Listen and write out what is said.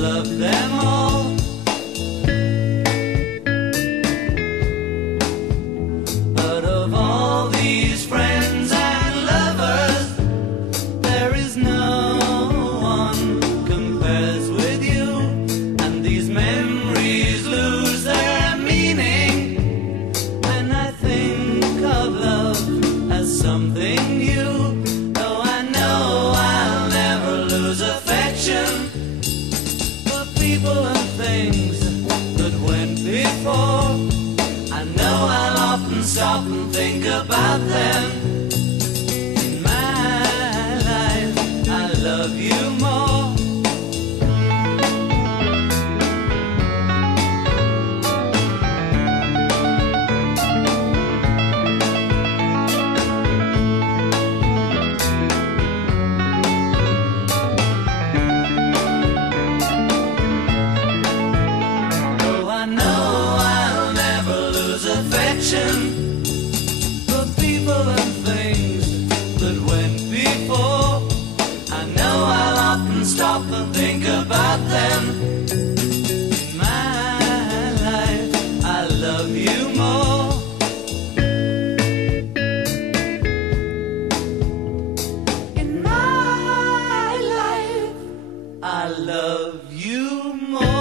love them all. But of all these friends and lovers, there is no one compares with you. And these memories lose their meaning when I think of love as something new. Though I know I'll never lose affection for people and things that went before. I know I'll often stop and think about them. In my life, I love you more. Though I know I'll never lose affection for people and things that went before. I know I'll often stop and think about them. In my life, I love you more. In my life, I love you more.